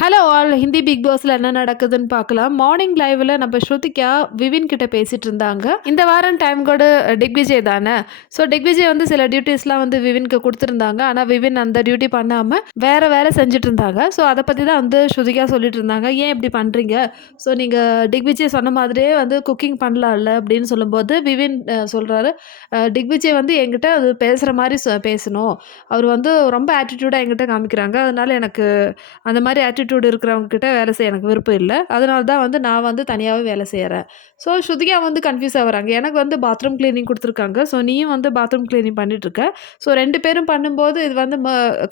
Hello all Hindi big பாஸ்ல என்ன நடக்குதுன்னு பார்க்கலாம். மார்னிங் லைவ்ல நம்ம ஸ்ருதிகா விவின் கிட்ட பேசிட்டு இருந்தாங்க. இந்த வாரம் டைம் கூட திக்விஜய் தானே. ஸோ திக்விஜய் வந்து சில டியூட்டிஸ்லாம் வந்து விவின்க்கு கொடுத்துருந்தாங்க. ஆனால் விவின் அந்த டியூட்டி பண்ணாமல் வேற வேலை செஞ்சுட்டு இருந்தாங்க. ஸோ அதை பற்றி தான் வந்து ஸ்ருதிகா சொல்லிட்டு இருந்தாங்க. ஏன் இப்படி பண்ணுறீங்க? ஸோ நீங்கள் திக்விஜய் சொன்ன மாதிரியே வந்து குக்கிங் பண்ணலாம்ல அப்படின்னு சொல்லும்போது விவின் சொல்கிறாரு, திக்விஜய் வந்து என்கிட்ட அது பேசுகிற மாதிரி பேசணும். அவர் வந்து ரொம்ப ஆட்டிடியூடாக என்கிட்ட காமிக்கிறாங்க. அதனால எனக்கு அந்த மாதிரி ஆட்டிடியூட் இருக்கிறவங்க கிட்ட வேலை செய்ய எனக்கு விருப்பம் இல்லை. அதனால தான் வந்து நான் வந்து தனியாகவே வேலை செய்கிறேன். ஸோ ஸ்ருதிகா வந்து கன்ஃப்யூஸ் ஆகுறாங்க. எனக்கு வந்து பாத்ரூம் கிளீனிங் கொடுத்துருக்காங்க. ஸோ நீயும் வந்து பாத்ரூம் கிளீனிங் பண்ணிட்டுருக்க. ஸோ 2 பேரும் பண்ணும்போது இது வந்து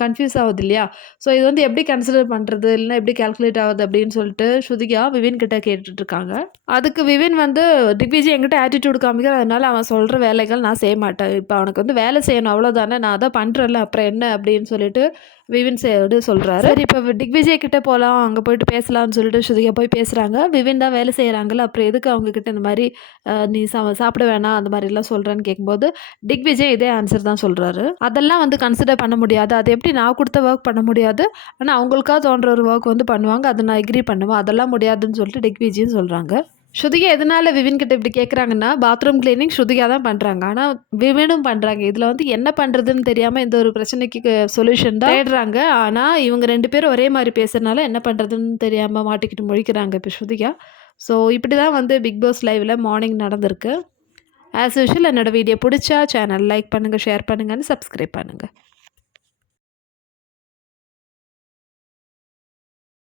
கன்ஃப்யூஸ் ஆகுது இல்லையா? ஸோ இது வந்து எப்படி கன்சிடர் பண்ணுறது, இல்லைன்னா எப்படி கால்குலேட் ஆகுது அப்படின்னு சொல்லிட்டு ஸ்ருதிகா விவின் கிட்ட கேட்டுட்ருக்காங்க. அதுக்கு விவின் வந்து திக்விஜய் என்கிட்ட ஆட்டிடியூட் காமிக்கிறான். அதனால அவன் சொல்கிற வேலைகள் நான் செய்ய மாட்டேன். இப்போ அவனுக்கு வந்து வேலை செய்யணும் அவ்வளோதானே, நான் அதான் பண்ணுறேன்ல அப்புறம் என்ன அப்படின்னு சொல்லிட்டு விவின் சைடு சொல்கிறாரு. சரி இப்போ திக்விஜய் கிட்ட போகலாம், அங்கே போயிட்டு பேசலாம்னு சொல்லிட்டு ஸ்ருதிகா போய் பேசுகிறாங்க. விவின் தான் வேலை செய்கிறாங்கல்ல, அப்புறம் எதுக்கு அவங்க கிட்ட இந்த மாதிரி நீ சாப்பிட வேணாம் அந்த மாதிரிலாம் சொல்கிறேன்னு கேட்கும்போது திக்விஜய் இதே ஆன்சர் தான் சொல்கிறாரு. அதெல்லாம் வந்து கன்சிடர் பண்ண முடியாது. அது எப்படி நான் கொடுத்த ஒர்க் பண்ண முடியாது, ஆனால் அவங்களுக்காக தோன்ற ஒரு ஒர்க் வந்து பண்ணுவாங்க, அதை நான் எக்ரி பண்ணுவேன், அதெல்லாம் முடியாதுன்னு சொல்லிட்டு திக்விஜயும் சொல்கிறாங்க. ஸ்ருதிகா எதனால விவின் கிட்ட இப்படி கேட்குறாங்கன்னா, பாத்ரூம் கிளீனிங் ஸ்ருதிகா தான் பண்ணுறாங்க. ஆனால் விவினும் பண்ணுறாங்க. இதில் வந்து என்ன பண்ணுறதுன்னு தெரியாமல் இந்த ஒரு பிரச்சனைக்கு சொல்யூஷன் தான் தேடுறாங்க. ஆனால் இவங்க 2 பேரும் ஒரே மாதிரி பேசுறதுனால என்ன பண்ணுறதுன்னு தெரியாமல் மாட்டிக்கிட்டு முழிக்கிறாங்க இப்போ ஸ்ருதிகா. ஸோ இப்படி தான் வந்து பிக் பாஸ் லைவில் மார்னிங் நடந்திருக்கு. ஆஸ் யூஷுவல் என்னோட வீடியோ பிடிச்சா சேனல் லைக் பண்ணுங்கள், ஷேர் பண்ணுங்கன்னு சப்ஸ்கிரைப் பண்ணுங்கள்.